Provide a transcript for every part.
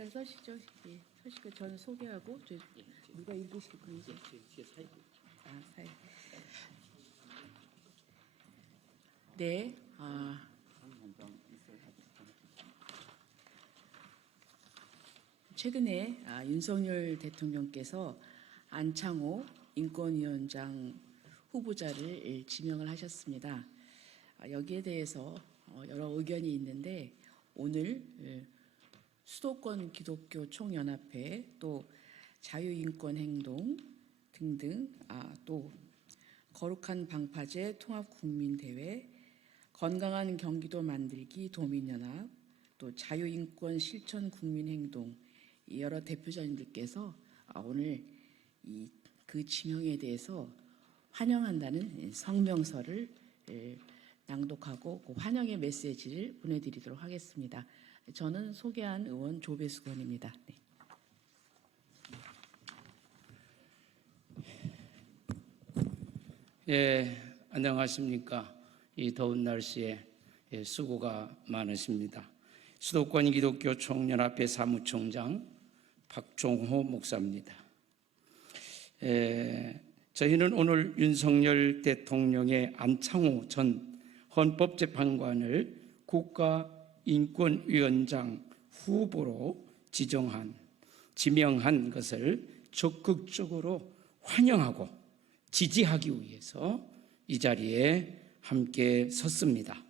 일단 서시죠. 예, 서시고 저는 소개하고 누가 읽으실 건지. 제 사이. 아, 사이. 네. 최근에 윤석열 대통령께서 안창호 인권위원장 후보자를 지명을 하셨습니다. 여기에 대해서 여러 의견이 있는데 오늘 수도권 기독교 총연합회 또 자유인권행동 등등 또 거룩한 방파제 통합국민대회 건강한 경기도 만들기 도민연합 또 자유인권 실천 국민행동 여러 대표자님들께서 오늘 그 지명에 대해서 환영한다는 성명서를 낭독하고 그 환영의 메시지를 보내드리도록 하겠습니다. 저는 소개한 의원 조배수건입니다. 네. 예, 안녕하십니까. 이 더운 날씨에 수고가 많으십니다. 수도권 기독교 총연합회 사무총장 박종호 목사입니다. 저희는 오늘 윤석열 대통령의 안창호 전 헌법재판관을 국가인권위원장 후보로 지명한 것을 적극적으로 환영하고 지지하기 위해서 이 자리에 함께 섰습니다.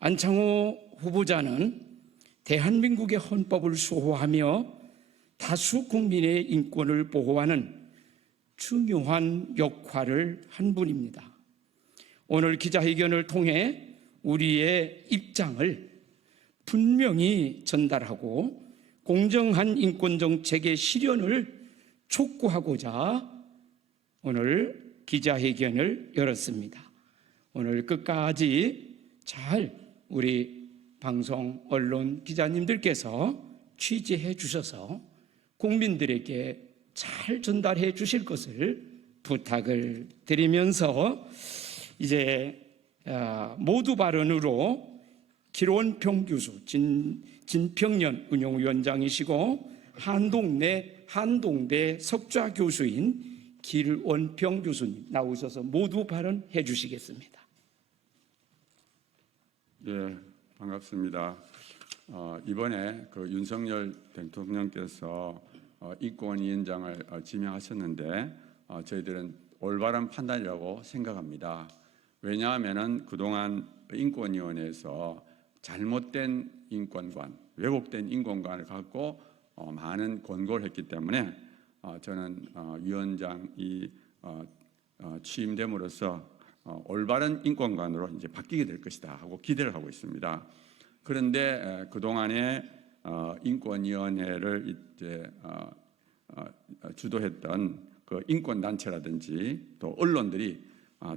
안창호 후보자는 대한민국의 헌법을 수호하며 다수 국민의 인권을 보호하는 중요한 역할을 한 분입니다. 오늘 기자회견을 통해 우리의 입장을 분명히 전달하고 공정한 인권정책의 실현을 촉구하고자 오늘 기자회견을 열었습니다. 오늘 끝까지 잘 우리 방송 언론 기자님들께서 취재해 주셔서 국민들에게 잘 전달해 주실 것을 부탁을 드리면서 이제 모두 발언으로 길원평 교수, 진평년 운영위원장이시고 한동대 석좌 교수인 길원평 교수님 나오셔서 모두 발언해 주시겠습니다. 예, 반갑습니다. 이번에 그 윤석열 대통령께서 인권위원장을 지명하셨는데 저희들은 올바른 판단이라고 생각합니다. 왜냐하면 그동안 인권위원회에서 잘못된 인권관, 왜곡된 인권관을 갖고 많은 권고를 했기 때문에 저는 위원장이 취임됨으로써 올바른 인권관으로 이제 바뀌게 될 것이다 하고 기대를 하고 있습니다. 그런데 그동안에 인권위원회를 이제 주도했던 그 인권단체라든지 또 언론들이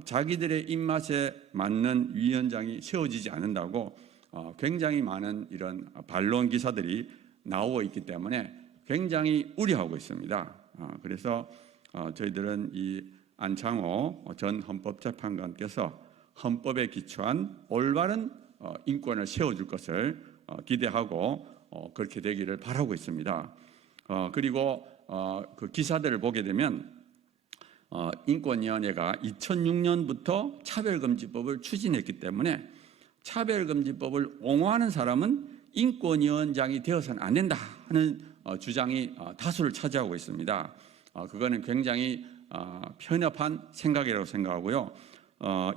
자기들의 입맛에 맞는 위원장이 세워지지 않는다고 굉장히 많은 이런 반론 기사들이 나오고 있기 때문에 굉장히 우려하고 있습니다. 그래서 저희들은 이 안창호 전 헌법재판관께서 헌법에 기초한 올바른 인권을 세워줄 것을 기대하고 그렇게 되기를 바라고 있습니다. 그리고 그 기사들을 보게 되면 인권위원회가 2006년부터 차별금지법을 추진했기 때문에 차별금지법을 옹호하는 사람은 인권위원장이 되어서는 안 된다 하는 주장이 다수를 차지하고 있습니다. 그거는 굉장히 편협한 생각이라고 생각하고요.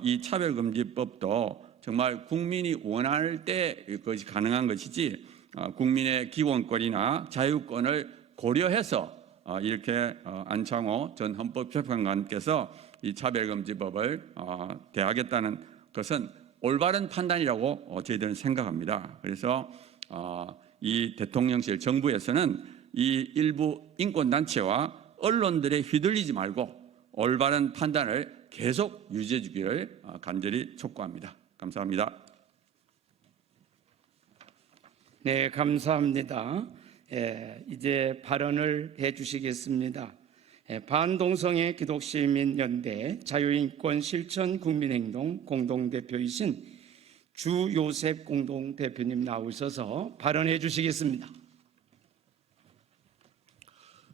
이 차별금지법도 정말 국민이 원할 때 그것이 가능한 것이지 국민의 기본권이나 자유권을 고려해서 이렇게 안창호 전 헌법재판관께서 이 차별금지법을 대하겠다는 것은 올바른 판단이라고 저희들은 생각합니다. 그래서 이 대통령실 정부에서는 이 일부 인권단체와 언론들에 휘둘리지 말고 올바른 판단을 계속 유지해 주기를 간절히 촉구합니다. 감사합니다. 네, 감사합니다. 이제 발언을 해 주시겠습니다. 반동성애 기독시민연대 자유인권 실천 국민행동 공동대표이신 주요셉 공동대표님 나오셔서 발언해 주시겠습니다.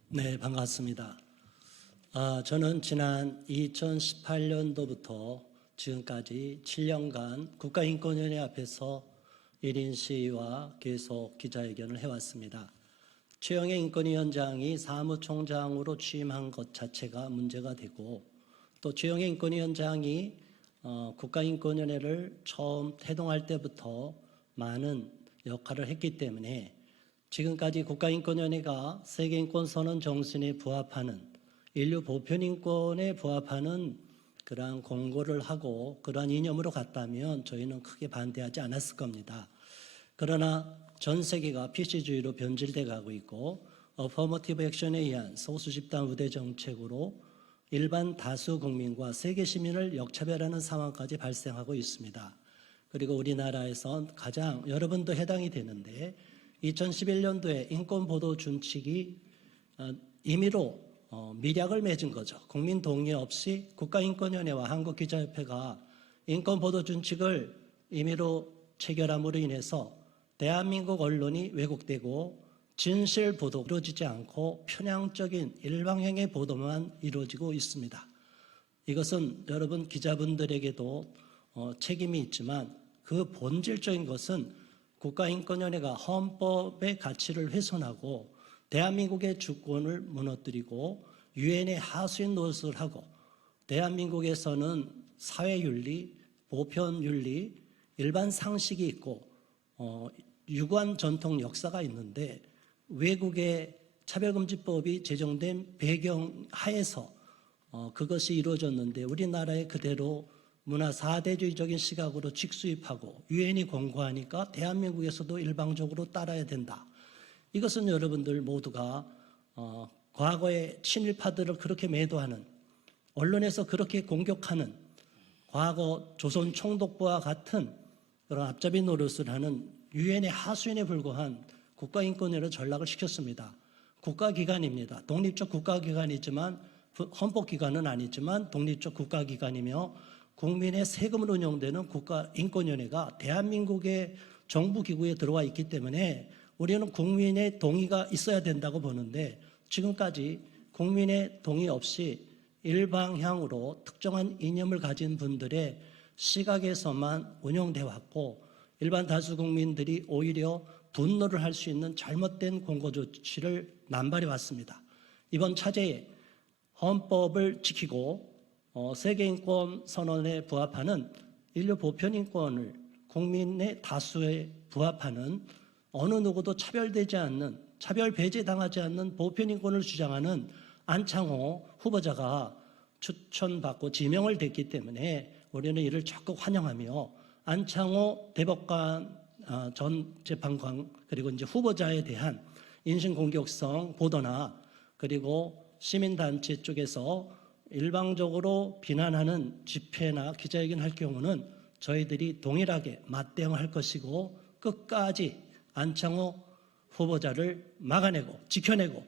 네, 반갑습니다. 저는 지난 2018년도부터 지금까지 7년간 국가인권위원회 앞에서 1인 시위와 계속 기자회견을 해왔습니다. 최영애 인권위원장이 사무총장으로 취임한 것 자체가 문제가 되고, 또 최영애 인권위원장이 국가인권위원회를 처음 태동할 때부터 많은 역할을 했기 때문에 지금까지 국가인권위원회가 세계인권선언 정신에 부합하는 인류 보편인권에 부합하는 그러한 공고를 하고 그러한 이념으로 갔다면 저희는 크게 반대하지 않았을 겁니다. 그러나 전 세계가 PC주의로 변질돼 가고 있고 어퍼머티브 액션에 의한 소수 집단 우대 정책으로 일반 다수 국민과 세계 시민을 역차별하는 상황까지 발생하고 있습니다. 그리고 우리나라에선 가장 여러분도 해당이 되는데 2011년도에 인권보도 준칙이 임의로 밀약을 맺은 거죠. 국민 동의 없이 국가인권위원회와 한국기자협회가 인권보도 준칙을 임의로 체결함으로 인해서 대한민국 언론이 왜곡되고 진실 보도가 이루어지지 않고 편향적인 일방향의 보도만 이루어지고 있습니다. 이것은 여러분 기자분들에게도 책임이 있지만 그 본질적인 것은 국가인권위원회가 헌법의 가치를 훼손하고 대한민국의 주권을 무너뜨리고 유엔의 하수인 노릇을 하고 대한민국에서는 사회윤리, 보편윤리, 일반 상식이 있고 유구한 전통 역사가 있는데 외국의 차별금지법이 제정된 배경 하에서 그것이 이루어졌는데 우리나라에 그대로 문화 4대주의적인 시각으로 직수입하고 유엔이 권고하니까 대한민국에서도 일방적으로 따라야 된다. 이것은 여러분들 모두가 과거의 친일파들을 그렇게 매도하는 언론에서 그렇게 공격하는 과거 조선 총독부와 같은 그런 앞잡이 노릇을 하는 유엔의 하수인에 불과한 국가인권위를 전락을 시켰습니다. 국가기관입니다. 독립적 국가기관이지만 헌법기관은 아니지만 독립적 국가기관이며 국민의 세금으로 운영되는 국가인권위원회가 대한민국의 정부기구에 들어와 있기 때문에 우리는 국민의 동의가 있어야 된다고 보는데 지금까지 국민의 동의 없이 일방향으로 특정한 이념을 가진 분들의 시각에서만 운영되어 왔고 일반 다수 국민들이 오히려 분노를 할 수 있는 잘못된 공고 조치를 남발해 왔습니다. 이번 차제에 헌법을 지키고 세계인권 선언에 부합하는 인류 보편인권을 국민의 다수에 부합하는 어느 누구도 차별되지 않는 차별 배제당하지 않는 보편인권을 주장하는 안창호 후보자가 추천받고 지명을 됐기 때문에 우리는 이를 적극 환영하며 안창호 대법관 전 재판관 그리고 이제 후보자에 대한 인신공격성 보도나 그리고 시민단체 쪽에서 일방적으로 비난하는 집회나 기자회견 할 경우는 저희들이 동일하게 맞대응할 것이고 끝까지 안창호 후보자를 막아내고 지켜내고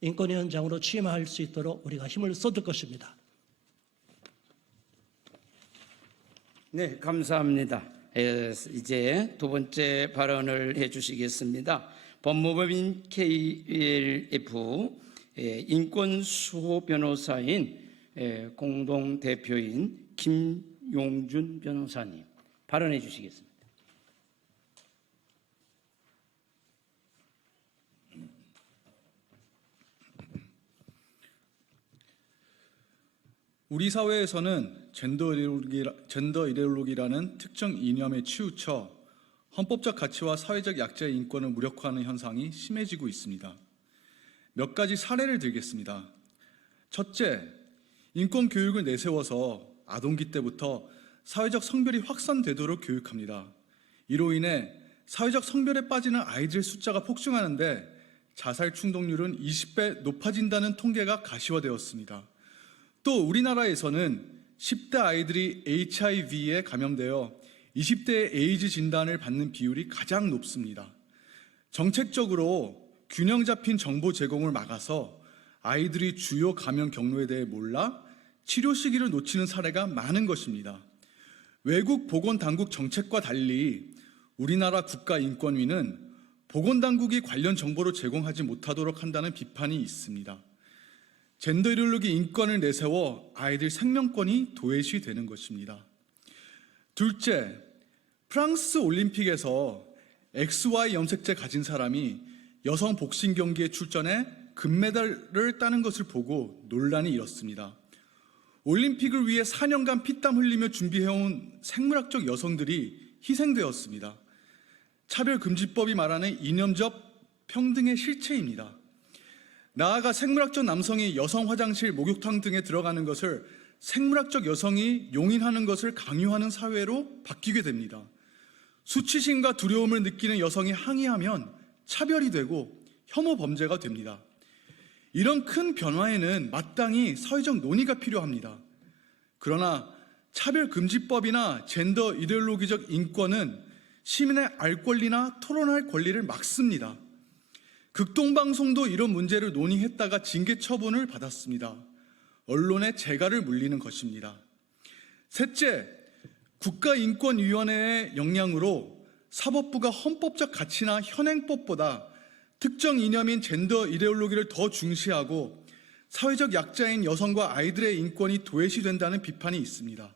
인권위원장으로 취임할 수 있도록 우리가 힘을 쏟을 것입니다. 네, 감사합니다. 이제 두 번째 발언을 해주시겠습니다. 법무법인 KLF 인권수호 변호사인 공동대표인 김용준 변호사님 발언해 주시겠습니다. 우리 사회에서는 젠더 이데올로기라는 특정 이념에 치우쳐 헌법적 가치와 사회적 약자의 인권을 무력화하는 현상이 심해지고 있습니다. 몇 가지 사례를 들겠습니다. 첫째, 인권 교육을 내세워서 아동기 때부터 사회적 성별이 확산되도록 교육합니다. 이로 인해 사회적 성별에 빠지는 아이들 숫자가 폭증하는데 자살 충동률은 20배 높아진다는 통계가 가시화되었습니다. 또 우리나라에서는 10대 아이들이 HIV에 감염되어 20대의 에이즈 진단을 받는 비율이 가장 높습니다. 정책적으로 균형 잡힌 정보 제공을 막아서 아이들이 주요 감염 경로에 대해 몰라 치료 시기를 놓치는 사례가 많은 것입니다. 외국 보건당국 정책과 달리 우리나라 국가인권위는 보건당국이 관련 정보를 제공하지 못하도록 한다는 비판이 있습니다. 젠더 이데올로기 인권을 내세워 아이들 생명권이 도외시되는 것입니다. 둘째, 프랑스 올림픽에서 XY 염색체 가진 사람이 여성 복싱 경기에 출전해 금메달을 따는 것을 보고 논란이 일었습니다. 올림픽을 위해 4년간 피땀 흘리며 준비해온 생물학적 여성들이 희생되었습니다. 차별금지법이 말하는 이념적 평등의 실체입니다. 나아가 생물학적 남성이 여성 화장실, 목욕탕 등에 들어가는 것을 생물학적 여성이 용인하는 것을 강요하는 사회로 바뀌게 됩니다. 수치심과 두려움을 느끼는 여성이 항의하면 차별이 되고 혐오 범죄가 됩니다. 이런 큰 변화에는 마땅히 사회적 논의가 필요합니다. 그러나 차별금지법이나 젠더 이데올로기적 인권은 시민의 알 권리나 토론할 권리를 막습니다. 극동방송도 이런 문제를 논의했다가 징계 처분을 받았습니다. 언론의 재갈을 물리는 것입니다. 셋째, 국가인권위원회의 역량으로 사법부가 헌법적 가치나 현행법보다 특정 이념인 젠더 이데올로기를 더 중시하고 사회적 약자인 여성과 아이들의 인권이 도외시된다는 비판이 있습니다.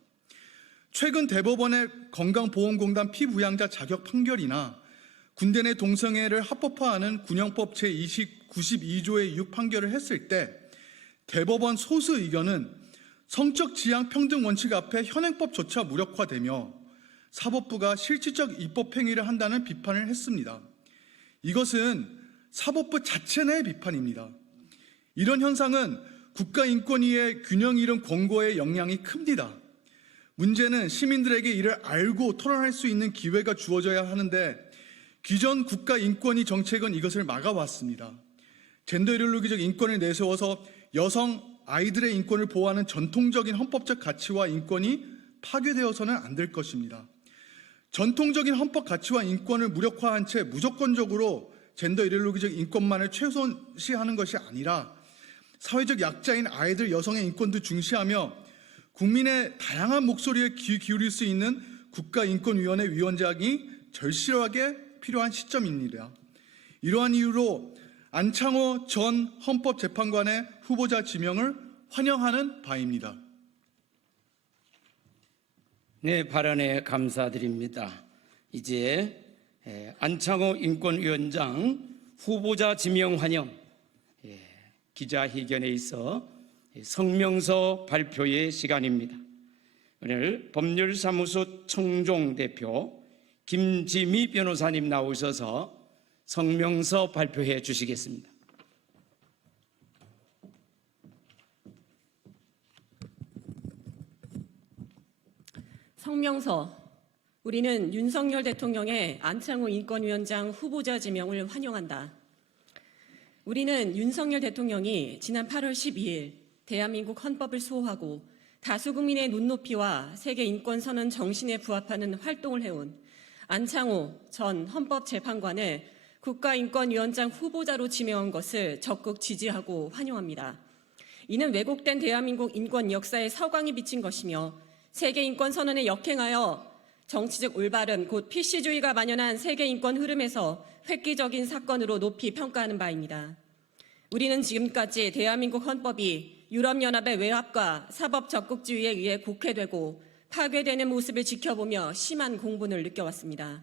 최근 대법원의 건강보험공단 피부양자 자격 판결이나 군대 내 동성애를 합법화하는 군형법 제92조의 이유 판결을 했을 때 대법원 소수 의견은 성적 지향 평등 원칙 앞에 현행법조차 무력화되며 사법부가 실질적 입법 행위를 한다는 비판을 했습니다. 이것은 사법부 자체 내의 비판입니다. 이런 현상은 국가인권위의 균형 잃은 권고의 영향이 큽니다. 문제는 시민들에게 이를 알고 토론할 수 있는 기회가 주어져야 하는데 기존 국가인권위 정책은 이것을 막아왔습니다. 젠더 이데올로기적 인권을 내세워서 여성, 아이들의 인권을 보호하는 전통적인 헌법적 가치와 인권이 파괴되어서는 안 될 것입니다. 전통적인 헌법 가치와 인권을 무력화한 채 무조건적으로 젠더 이데올로기적 인권만을 최소시하는 것이 아니라 사회적 약자인 아이들, 여성의 인권도 중시하며 국민의 다양한 목소리에 귀 기울일 수 있는 국가인권위원회 위원장이 절실하게 필요한 시점입니다. 이러한 이유로 안창호 전 헌법재판관의 후보자 지명을 환영하는 바입니다. 네, 발언에 감사드립니다. 이제 안창호 인권위원장 후보자 지명 환영 기자회견에 있어 성명서 발표의 시간입니다. 오늘 법률사무소 청종대표 김지미 변호사님 나오셔서 성명서 발표해 주시겠습니다. 성명서. 우리는 윤석열 대통령의 안창호 인권위원장 후보자 지명을 환영한다. 우리는 윤석열 대통령이 지난 8월 12일 대한민국 헌법을 수호하고 다수 국민의 눈높이와 세계 인권선언 정신에 부합하는 활동을 해온 안창호 전 헌법재판관을 국가인권위원장 후보자로 지명한 것을 적극 지지하고 환영합니다. 이는 왜곡된 대한민국 인권 역사에 서광이 비친 것이며 세계 인권선언에 역행하여 정치적 올바름 곧 PC주의가 만연한 세계 인권 흐름에서 획기적인 사건으로 높이 평가하는 바입니다. 우리는 지금까지 대한민국 헌법이 유럽연합의 외압과 사법 적극주의에 의해 곡해되고 파괴되는 모습을 지켜보며 심한 공분을 느껴왔습니다.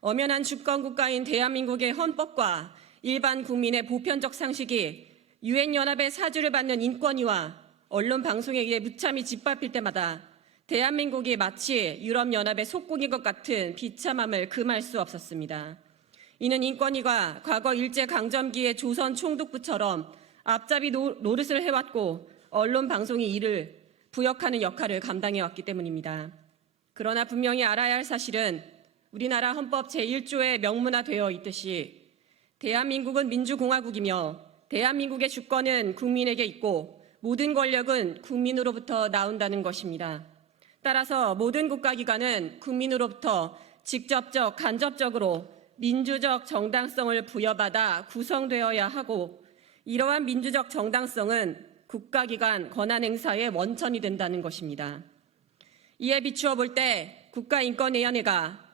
엄연한 주권국가인 대한민국의 헌법과 일반 국민의 보편적 상식이 유엔연합의 사주를 받는 인권위와 언론 방송에 의해 무참히 짓밟힐 때마다 대한민국이 마치 유럽연합의 속국인 것 같은 비참함을 금할 수 없었습니다. 이는 인권위가 과거 일제강점기의 조선 총독부처럼 앞잡이 노릇을 해왔고 언론 방송이 이를 부역하는 역할을 감당해왔기 때문입니다. 그러나 분명히 알아야 할 사실은 우리나라 헌법 제1조에 명문화되어 있듯이 대한민국은 민주공화국이며 대한민국의 주권은 국민에게 있고 모든 권력은 국민으로부터 나온다는 것입니다. 따라서 모든 국가기관은 국민으로부터 직접적, 간접적으로 민주적 정당성을 부여받아 구성되어야 하고 이러한 민주적 정당성은 국가기관 권한행사의 원천이 된다는 것입니다. 이에 비추어 볼 때 국가인권위원회가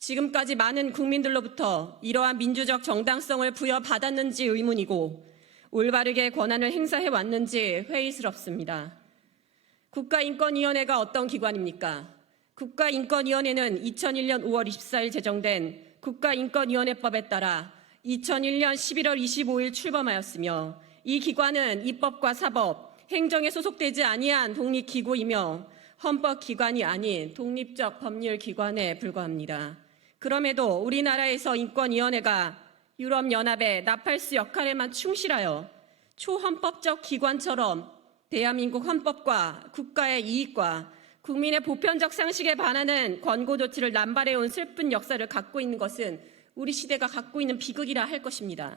지금까지 많은 국민들로부터 이러한 민주적 정당성을 부여받았는지 의문이고 올바르게 권한을 행사해 왔는지 회의스럽습니다. 국가인권위원회가 어떤 기관입니까? 국가인권위원회는 2001년 5월 24일 제정된 국가인권위원회법에 따라 2001년 11월 25일 출범하였으며 이 기관은 입법과 사법, 행정에 소속되지 아니한 독립기구이며 헌법기관이 아닌 독립적 법률기관에 불과합니다. 그럼에도 우리나라에서 인권위원회가 유럽연합의 나팔수 역할에만 충실하여 초헌법적 기관처럼 대한민국 헌법과 국가의 이익과 국민의 보편적 상식에 반하는 권고 조치를 남발해온 슬픈 역사를 갖고 있는 것은 우리 시대가 갖고 있는 비극이라 할 것입니다.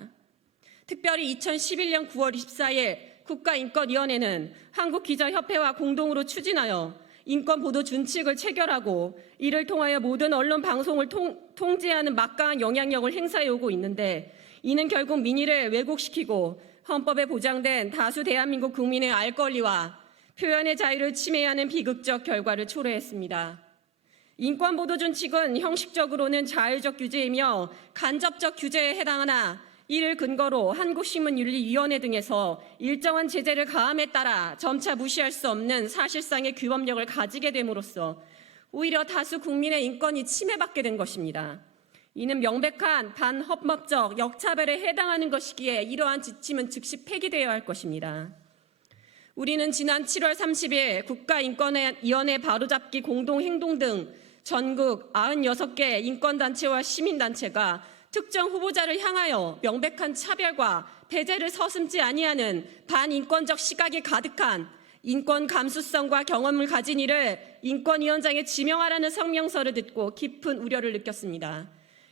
특별히 2011년 9월 24일 국가인권위원회는 한국기자협회와 공동으로 추진하여 인권보도 준칙을 체결하고 이를 통하여 모든 언론 방송을 통제하는 막강한 영향력을 행사해 오고 있는데 이는 결국 민의를 왜곡시키고 헌법에 보장된 다수 대한민국 국민의 알 권리와 표현의 자유를 침해하는 비극적 결과를 초래했습니다. 인권보도 준칙은 형식적으로는 자율적 규제이며 간접적 규제에 해당하나 이를 근거로 한국신문윤리위원회 등에서 일정한 제재를 가함에 따라 점차 무시할 수 없는 사실상의 규범력을 가지게 됨으로써 오히려 다수 국민의 인권이 침해받게 된 것입니다. 이는 명백한 반헌법적 역차별에 해당하는 것이기에 이러한 지침은 즉시 폐기되어야 할 것입니다. 우리는 지난 7월 30일 국가인권위원회 바로잡기 공동행동 등 전국 96개 인권단체와 시민단체가 특정 후보자를 향하여 명백한 차별과 배제를 서슴지 아니하는 반인권적 시각이 가득한 인권 감수성과 경험을 가진 이를 인권위원장에 지명하라는 성명서를 듣고 깊은 우려를 느꼈습니다.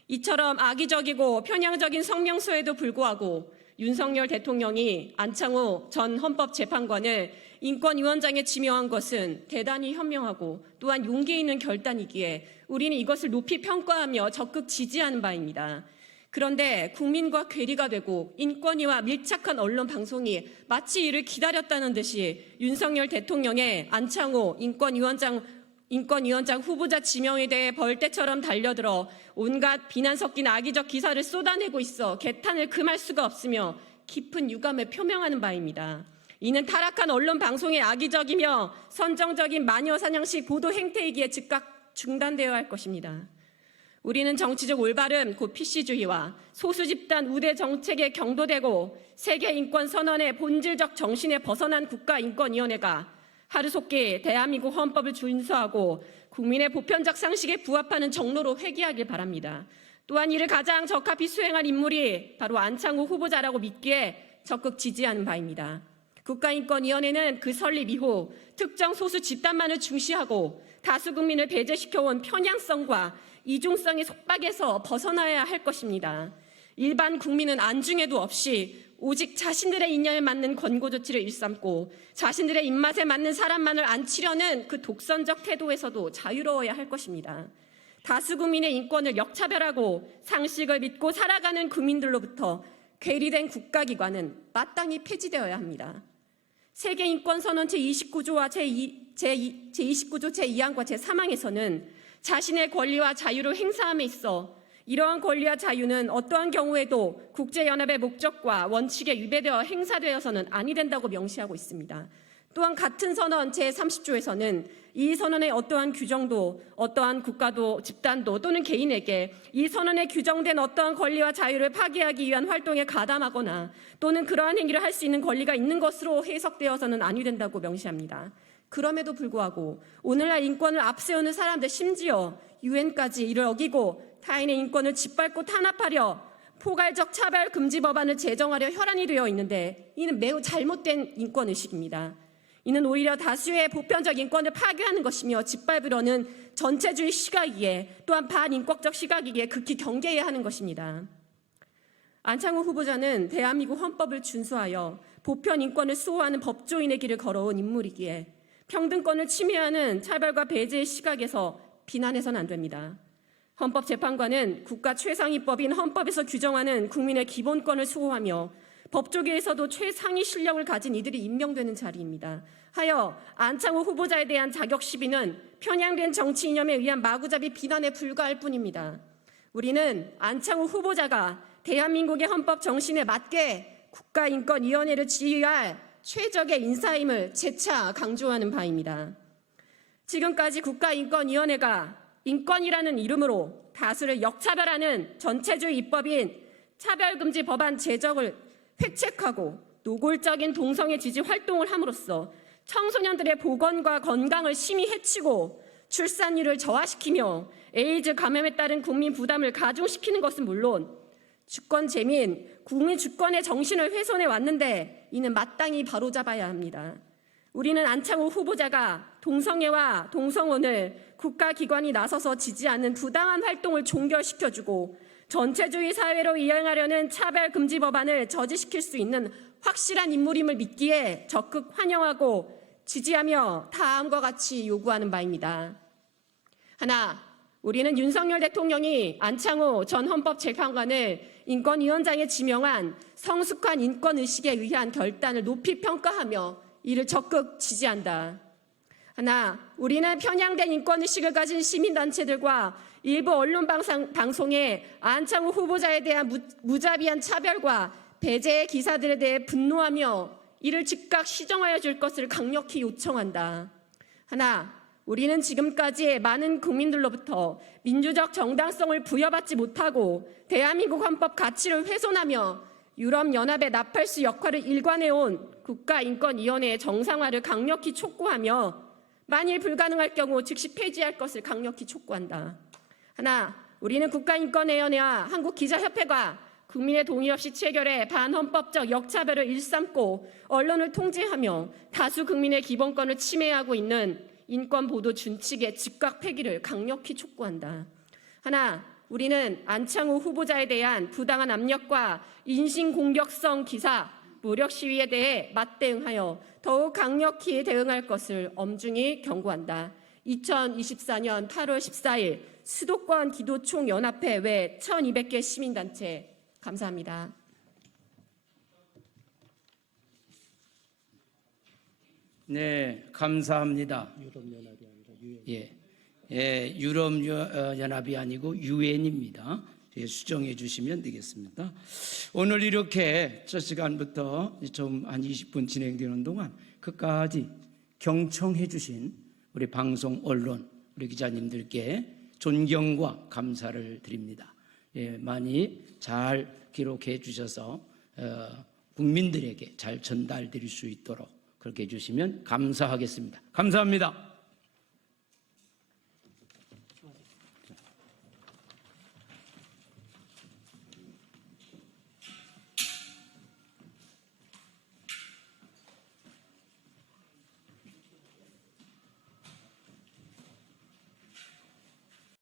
이처럼 악의적이고 편향적인 성명서에도 불구하고 윤석열 대통령이 안창호 전 헌법재판관을 인권위원장에 지명한 것은 대단히 현명하고 또한 용기 있는 결단이기에 우리는 이것을 높이 평가하며 적극 지지하는 바입니다. 그런데 국민과 괴리가 되고 인권위와 밀착한 언론 방송이 마치 이를 기다렸다는 듯이 윤석열 대통령의 안창호 인권위원장 후보자 지명에 대해 벌떼처럼 달려들어 온갖 비난 섞인 악의적 기사를 쏟아내고 있어 개탄을 금할 수가 없으며 깊은 유감을 표명하는 바입니다. 이는 타락한 언론 방송의 악의적이며 선정적인 마녀사냥식 보도 행태이기에 즉각 중단되어야 할 것입니다. 우리는 정치적 올바름, 곧 PC주의와 소수 집단 우대 정책에 경도되고 세계 인권 선언의 본질적 정신에 벗어난 국가인권위원회가 하루속히 대한민국 헌법을 준수하고 국민의 보편적 상식에 부합하는 정로로 회귀하길 바랍니다. 또한 이를 가장 적합히 수행할 인물이 바로 안창호 후보자라고 믿기에 적극 지지하는 바입니다. 국가인권위원회는 그 설립 이후 특정 소수 집단만을 중시하고 다수 국민을 배제시켜온 편향성과 이중성의 속박에서 벗어나야 할 것입니다. 일반 국민은 안중에도 없이 오직 자신들의 인연에 맞는 권고 조치를 일삼고 자신들의 입맛에 맞는 사람만을 안치려는 그 독선적 태도에서도 자유로워야 할 것입니다. 다수 국민의 인권을 역차별하고 상식을 믿고 살아가는 국민들로부터 괴리된 국가기관은 마땅히 폐지되어야 합니다. 세계인권선언 제29조와 제29조 제2항과 제3항에서는 자신의 권리와 자유를 행사함에 있어 이러한 권리와 자유는 어떠한 경우에도 국제연합의 목적과 원칙에 위배되어 행사되어서는 아니 된다고 명시하고 있습니다. 또한 같은 선언 제30조에서는 이 선언의 어떠한 규정도 어떠한 국가도 집단도 또는 개인에게 이 선언에 규정된 어떠한 권리와 자유를 파기하기 위한 활동에 가담하거나 또는 그러한 행위를 할 수 있는 권리가 있는 것으로 해석되어서는 아니 된다고 명시합니다. 그럼에도 불구하고 오늘날 인권을 앞세우는 사람들, 심지어 유엔까지 이를 어기고 타인의 인권을 짓밟고 탄압하려 포괄적 차별 금지 법안을 제정하려 혈안이 되어 있는데 이는 매우 잘못된 인권의식입니다. 이는 오히려 다수의 보편적 인권을 파괴하는 것이며 짓밟으려는 전체주의 시각이기에 또한 반인권적 시각이기에 극히 경계해야 하는 것입니다. 안창호 후보자는 대한민국 헌법을 준수하여 보편 인권을 수호하는 법조인의 길을 걸어온 인물이기에 평등권을 침해하는 차별과 배제의 시각에서 비난해서는 안 됩니다. 헌법재판관은 국가 최상위법인 헌법에서 규정하는 국민의 기본권을 수호하며 법조계에서도 최상위 실력을 가진 이들이 임명되는 자리입니다. 하여 안창호 후보자에 대한 자격 시비는 편향된 정치 이념에 의한 마구잡이 비난에 불과할 뿐입니다. 우리는 안창호 후보자가 대한민국의 헌법 정신에 맞게 국가인권위원회를 지휘할 최적의 인사임을 재차 강조하는 바입니다. 지금까지 국가인권위원회가 인권이라는 이름으로 다수를 역차별하는 전체주의 입법인 차별금지 법안 제정을 획책하고 노골적인 동성애 지지 활동을 함으로써 청소년들의 보건과 건강을 심히 해치고 출산율을 저하시키며 에이즈 감염에 따른 국민 부담을 가중시키는 것은 물론 주권 재민, 국민 주권의 정신을 훼손해 왔는데 이는 마땅히 바로잡아야 합니다. 우리는 안창호 후보자가 동성애와 동성혼을 국가기관이 나서서 지지하는 부당한 활동을 종결시켜주고 전체주의 사회로 이행하려는 차별금지 법안을 저지시킬 수 있는 확실한 인물임을 믿기에 적극 환영하고 지지하며 다음과 같이 요구하는 바입니다. 하나, 우리는 윤석열 대통령이 안창호 전 헌법재판관을 인권위원장에 지명한 성숙한 인권의식에 의한 결단을 높이 평가하며 이를 적극 지지한다. 하나, 우리는 편향된 인권의식을 가진 시민단체들과 일부 언론 방송에 안창호 후보자에 대한 무자비한 차별과 배제의 기사들에 대해 분노하며 이를 즉각 시정하여 줄 것을 강력히 요청한다. 하나, 우리는 지금까지 많은 국민들로부터 민주적 정당성을 부여받지 못하고 대한민국 헌법 가치를 훼손하며 유럽연합의 나팔수 역할을 일관해온 국가인권위원회의 정상화를 강력히 촉구하며 만일 불가능할 경우 즉시 폐지할 것을 강력히 촉구한다. 하나, 우리는 국가인권위원회와 한국기자협회가 국민의 동의 없이 체결해 반헌법적 역차별을 일삼고 언론을 통제하며 다수 국민의 기본권을 침해하고 있는 인권보도 준칙의 즉각 폐기를 강력히 촉구한다. 하나, 우리는 안창호 후보자에 대한 부당한 압력과 인신공격성 기사, 무력 시위에 대해 맞대응하여 더욱 강력히 대응할 것을 엄중히 경고한다. 2024년 8월 14일 수도권 기도총연합회 외 1200개 시민단체 감사합니다. 네, 감사합니다. 유럽연합이 아니라 유엔. 유럽연합이 아니고 유엔입니다. 수정해 주시면 되겠습니다. 오늘 이렇게 첫 시간부터 좀 한 20분 진행되는 동안 끝까지 경청해 주신 우리 방송 언론 우리 기자님들께 존경과 감사를 드립니다. 많이 잘 기록해 주셔서 국민들에게 잘 전달드릴 수 있도록 그렇게 해주시면 감사하겠습니다. 감사합니다.